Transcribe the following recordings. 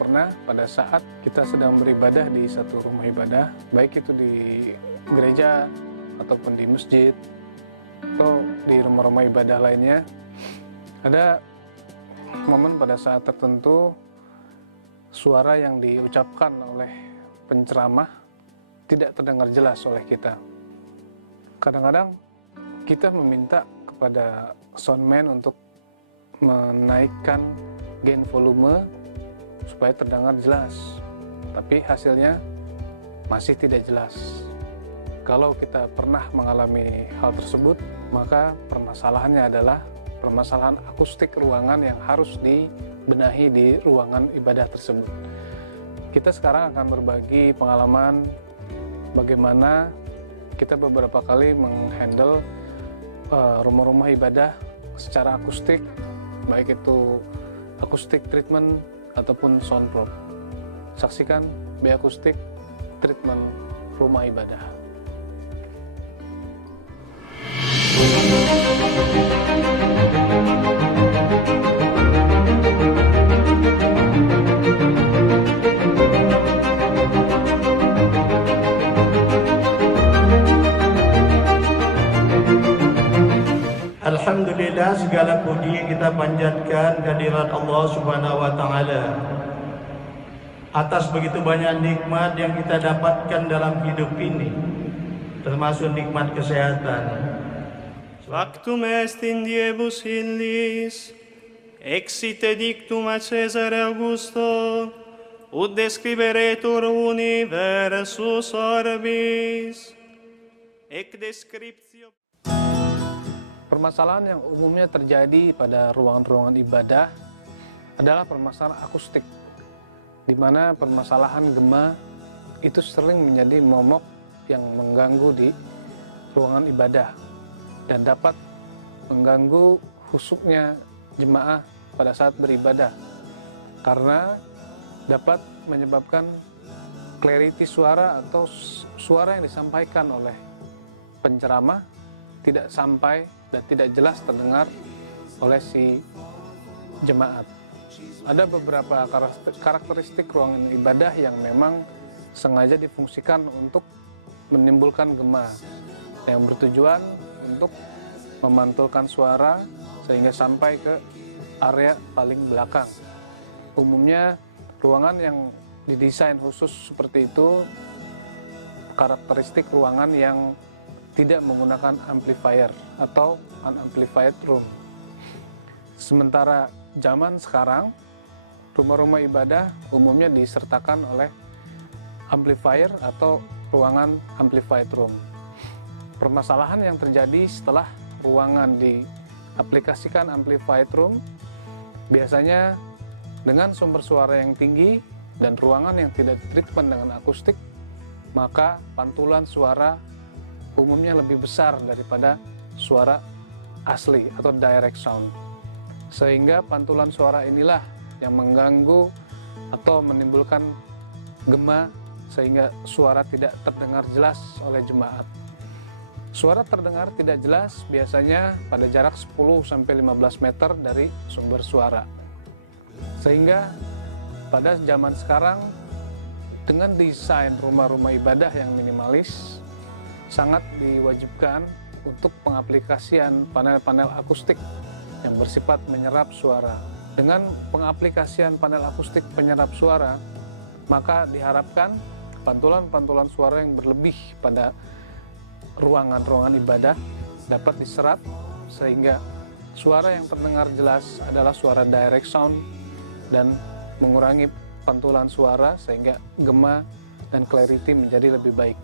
pernah pada saat kita sedang beribadah di satu rumah ibadah, baik itu di gereja ataupun di masjid atau di rumah-rumah ibadah lainnya, ada momen pada saat tertentu suara yang diucapkan oleh penceramah tidak terdengar jelas oleh kita. Kadang-kadang kita meminta kepada soundman untuk menaikkan gain volume supaya terdengar jelas, tapi hasilnya masih tidak jelas. Kalau kita pernah mengalami hal tersebut, maka permasalahannya adalah permasalahan akustik ruangan yang harus dibenahi di ruangan ibadah tersebut. Kita sekarang akan berbagi pengalaman bagaimana kita beberapa kali menghandle rumah-rumah ibadah secara akustik, baik itu akustik treatment ataupun soundproof. Saksikan Beakustik treatment rumah ibadah. Alhamdulillah, segala puji kita panjatkan kehadirat Allah Subhanahu wa taala atas begitu banyak nikmat yang kita dapatkan dalam hidup ini, termasuk nikmat kesehatan. Factum est in diebus illis, exite dictum a Caesare Augusto, ut describeretur universus orbis, ec descriptio. Permasalahan yang umumnya terjadi pada ruangan-ruangan ibadah adalah permasalahan akustik, di mana permasalahan gema itu sering menjadi momok yang mengganggu di ruangan ibadah dan dapat mengganggu khusyuknya jemaah pada saat beribadah, karena dapat menyebabkan clarity suara atau suara yang disampaikan oleh penceramah tidak sampai dan tidak jelas terdengar oleh si jemaat. Ada beberapa karakteristik ruangan ibadah yang memang sengaja difungsikan untuk menimbulkan gema, yang bertujuan untuk memantulkan suara sehingga sampai ke area paling belakang. Umumnya ruangan yang didesain khusus seperti itu karakteristik ruangan yang tidak menggunakan amplifier atau unamplified room. Sementara zaman sekarang, rumah-rumah ibadah umumnya disertakan oleh amplifier atau ruangan amplified room. Permasalahan yang terjadi setelah ruangan diaplikasikan amplified room, biasanya dengan sumber suara yang tinggi dan ruangan yang tidak ditreatment dengan akustik, maka pantulan suara umumnya lebih besar daripada suara asli atau direct sound, sehingga pantulan suara inilah yang mengganggu atau menimbulkan gema sehingga suara tidak terdengar jelas oleh jemaat. Suara terdengar tidak jelas biasanya pada jarak 10-15 meter dari sumber suara, sehingga pada zaman sekarang dengan desain rumah-rumah ibadah yang minimalis, sangat diwajibkan untuk pengaplikasian panel-panel akustik yang bersifat menyerap suara. Dengan pengaplikasian panel akustik penyerap suara, maka diharapkan pantulan-pantulan suara yang berlebih pada ruangan-ruangan ibadah dapat diserap, sehingga suara yang terdengar jelas adalah suara direct sound dan mengurangi pantulan suara sehingga gema dan clarity menjadi lebih baik.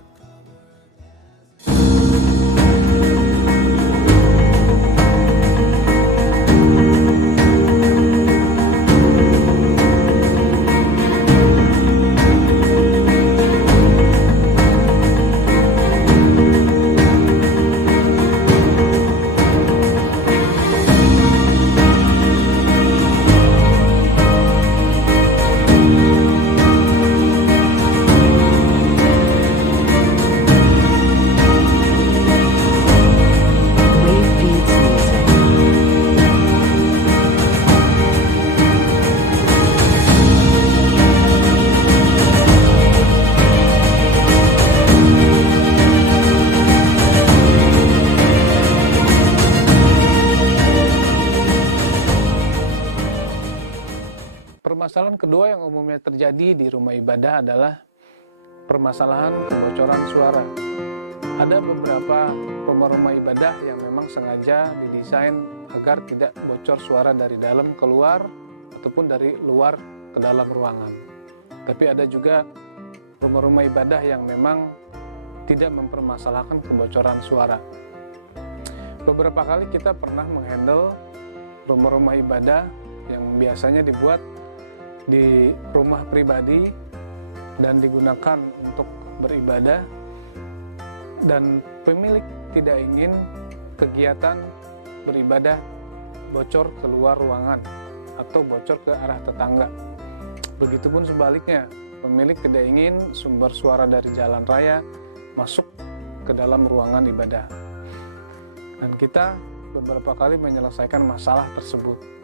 Permasalahan kedua yang umumnya terjadi di rumah ibadah adalah permasalahan kebocoran suara. Ada beberapa rumah-rumah ibadah yang memang sengaja didesain agar tidak bocor suara dari dalam keluar ataupun dari luar ke dalam ruangan. Tapi ada juga rumah-rumah ibadah yang memang tidak mempermasalahkan kebocoran suara. Beberapa kali kita pernah menghandle rumah-rumah ibadah yang biasanya dibuat di rumah pribadi dan digunakan untuk beribadah, dan pemilik tidak ingin kegiatan beribadah bocor keluar ruangan atau bocor ke arah tetangga. Begitupun sebaliknya, pemilik tidak ingin sumber suara dari jalan raya masuk ke dalam ruangan ibadah. Dan kita beberapa kali menyelesaikan masalah tersebut.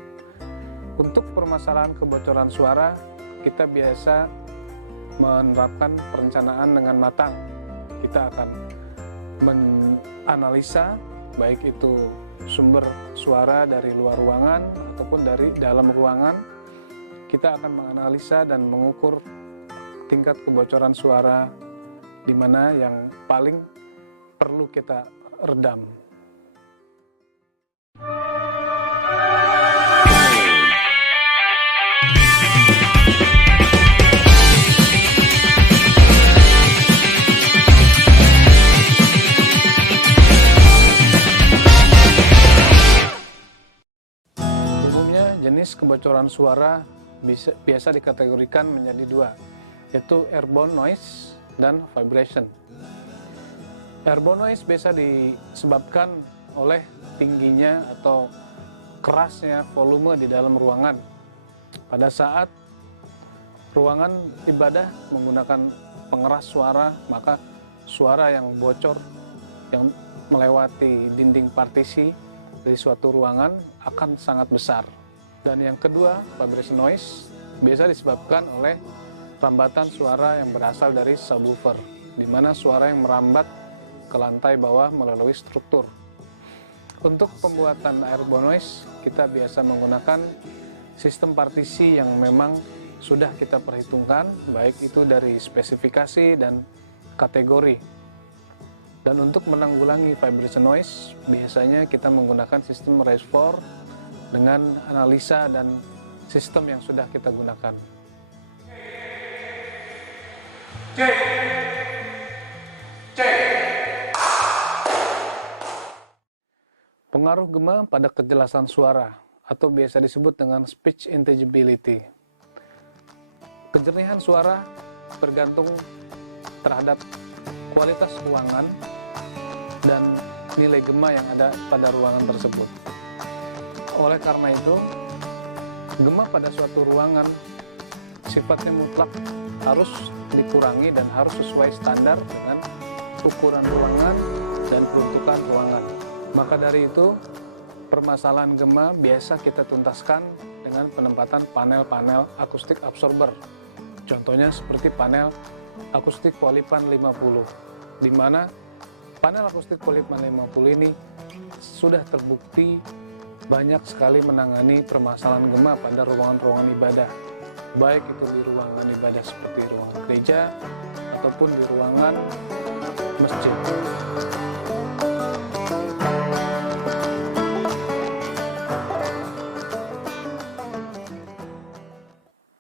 Untuk permasalahan kebocoran suara, kita biasa menerapkan perencanaan dengan matang. Kita akan menganalisa baik itu sumber suara dari luar ruangan ataupun dari dalam ruangan. Kita akan menganalisa dan mengukur tingkat kebocoran suara di mana yang paling perlu kita redam. Jenis kebocoran suara biasa dikategorikan menjadi dua, yaitu airborne noise dan vibration. Airborne noise biasa disebabkan oleh tingginya atau kerasnya volume di dalam ruangan. Pada saat ruangan ibadah menggunakan pengeras suara, maka suara yang bocor yang melewati dinding partisi dari suatu ruangan akan sangat besar. Dan yang kedua, vibration noise biasa disebabkan oleh rambatan suara yang berasal dari subwoofer, di mana suara yang merambat ke lantai bawah melalui struktur. Untuk pembuatan airborne noise, kita biasa menggunakan sistem partisi yang memang sudah kita perhitungkan, baik itu dari spesifikasi dan kategori. Dan untuk menanggulangi vibration noise, biasanya kita menggunakan sistem reservoir dengan analisa dan sistem yang sudah kita gunakan. Pengaruh gema pada kejelasan suara atau biasa disebut dengan speech intelligibility. Kejernihan suara bergantung terhadap kualitas ruangan dan nilai gema yang ada pada ruangan tersebut. Oleh karena itu, gema pada suatu ruangan sifatnya mutlak harus dikurangi dan harus sesuai standar dengan ukuran ruangan dan peruntukan ruangan. Maka dari itu, permasalahan gema biasa kita tuntaskan dengan penempatan panel-panel akustik absorber. Contohnya seperti panel akustik Polypan 50, di mana panel akustik Polypan 50 ini sudah terbukti banyak sekali menangani permasalahan gema pada ruangan-ruangan ibadah, baik itu di ruangan ibadah seperti ruangan gereja ataupun di ruangan masjid.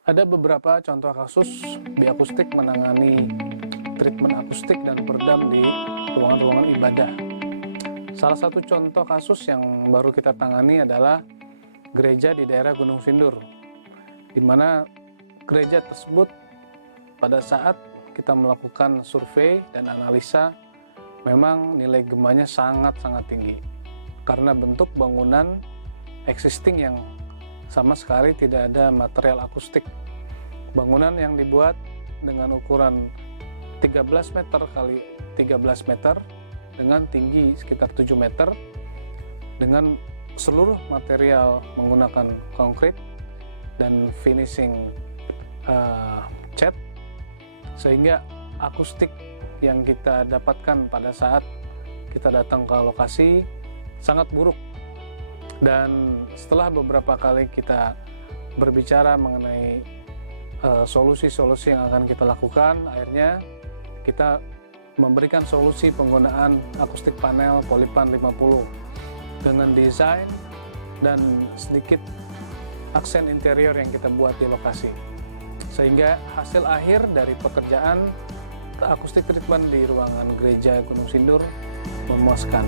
Ada beberapa contoh kasus Biakustik menangani treatment akustik dan peredam di ruangan-ruangan ibadah. Salah satu contoh kasus yang baru kita tangani adalah gereja di daerah Gunung Sindur, di mana gereja tersebut pada saat kita melakukan survei dan analisa memang nilai gemanya sangat-sangat tinggi karena bentuk bangunan existing yang sama sekali tidak ada material akustik. Bangunan yang dibuat dengan ukuran 13 meter kali 13 meter dengan tinggi sekitar 7 meter dengan seluruh material menggunakan konkrit dan finishing cat, sehingga akustik yang kita dapatkan pada saat kita datang ke lokasi sangat buruk. Dan setelah beberapa kali kita berbicara mengenai solusi-solusi yang akan kita lakukan, akhirnya kita memberikan solusi penggunaan akustik panel Polypan 50 dengan desain dan sedikit aksen interior yang kita buat di lokasi, sehingga hasil akhir dari pekerjaan akustik treatment di ruangan gereja Gunung Sindur memuaskan.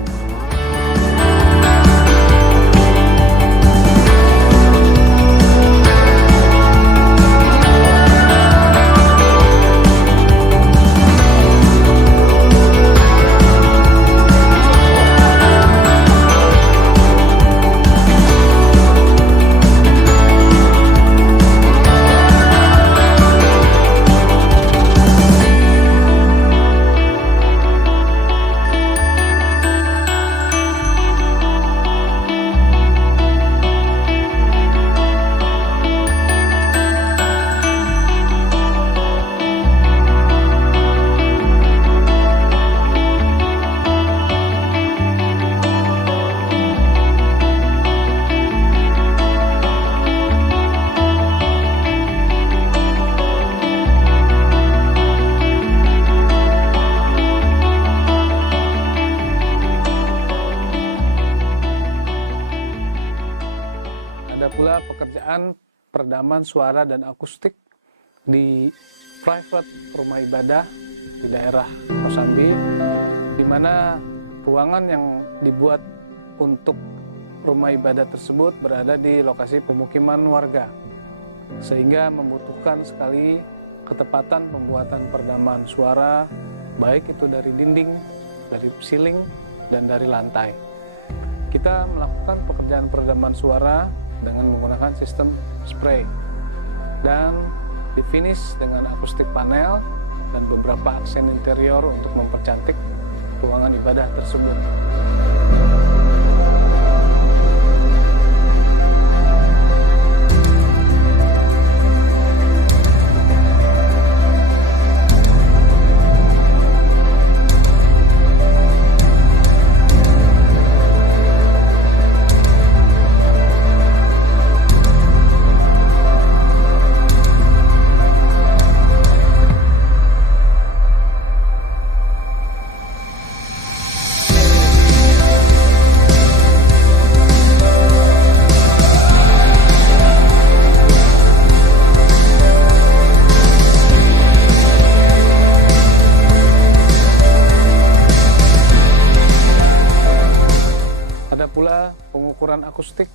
Ada pula pekerjaan peredaman suara dan akustik di private rumah ibadah di daerah Kosambi, di mana ruangan yang dibuat untuk rumah ibadah tersebut berada di lokasi pemukiman warga, sehingga membutuhkan sekali ketepatan pembuatan peredaman suara, baik itu dari dinding, dari ceiling, dan dari lantai. Kita melakukan pekerjaan peredaman suara dengan menggunakan sistem spray dan difinish dengan akustik panel dan beberapa aksen interior untuk mempercantik ruangan ibadah tersebut. Ada pula pengukuran akustik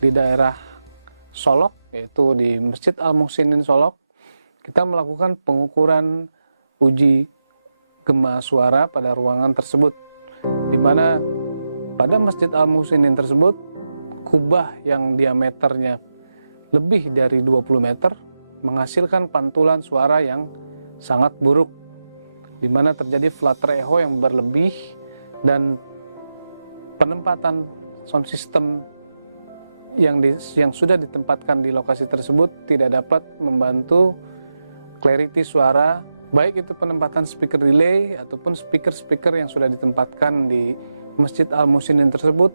di daerah Solok, yaitu di Masjid Al-Muhsinin Solok. Kita melakukan pengukuran uji gema suara pada ruangan tersebut, di mana pada Masjid Al-Muhsinin tersebut, kubah yang diameternya lebih dari 20 meter menghasilkan pantulan suara yang sangat buruk, di mana terjadi flutter echo yang berlebih dan penempatan sound system yang sudah ditempatkan di lokasi tersebut tidak dapat membantu clarity suara, baik itu penempatan speaker delay ataupun speaker yang sudah ditempatkan di Masjid Al-Muhsinin tersebut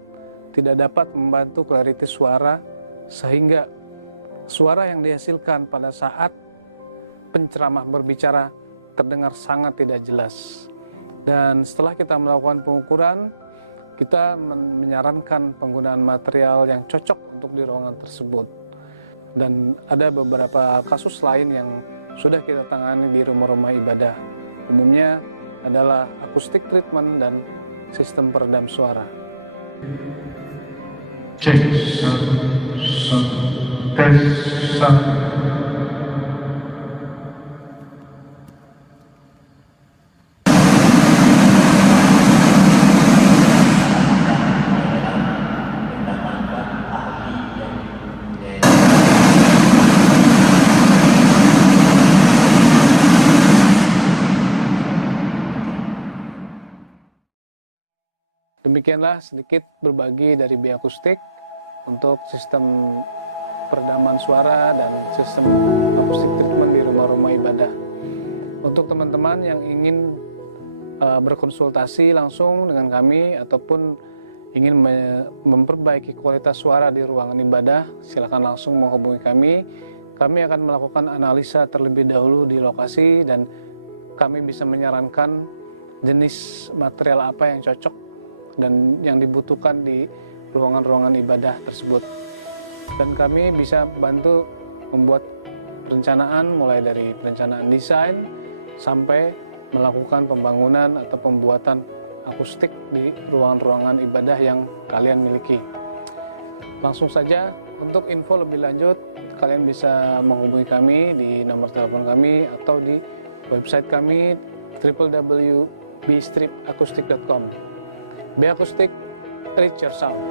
tidak dapat membantu clarity suara, sehingga suara yang dihasilkan pada saat penceramah berbicara terdengar sangat tidak jelas. Dan setelah kita melakukan pengukuran, kita menyarankan penggunaan material yang cocok untuk di ruangan tersebut. Dan ada beberapa kasus lain yang sudah kita tangani di rumah-rumah ibadah. Umumnya adalah akustik treatment dan sistem peredam suara. Cek, tes, Demikianlah sedikit berbagi dari Biakustik untuk sistem peredaman suara dan sistem akustik treatment di rumah-rumah ibadah. Untuk teman-teman yang ingin berkonsultasi langsung dengan kami ataupun ingin memperbaiki kualitas suara di ruangan ibadah, silakan langsung menghubungi kami. Kami akan melakukan analisa terlebih dahulu di lokasi dan kami bisa menyarankan jenis material apa yang cocok dan yang dibutuhkan di ruangan-ruangan ibadah tersebut. Dan kami bisa bantu membuat perencanaan mulai dari perencanaan desain sampai melakukan pembangunan atau pembuatan akustik di ruangan-ruangan ibadah yang kalian miliki. Langsung saja, untuk info lebih lanjut kalian bisa menghubungi kami di nomor telepon kami atau di website kami www.bstripacoustic.com. Be Acoustic, reach your sound.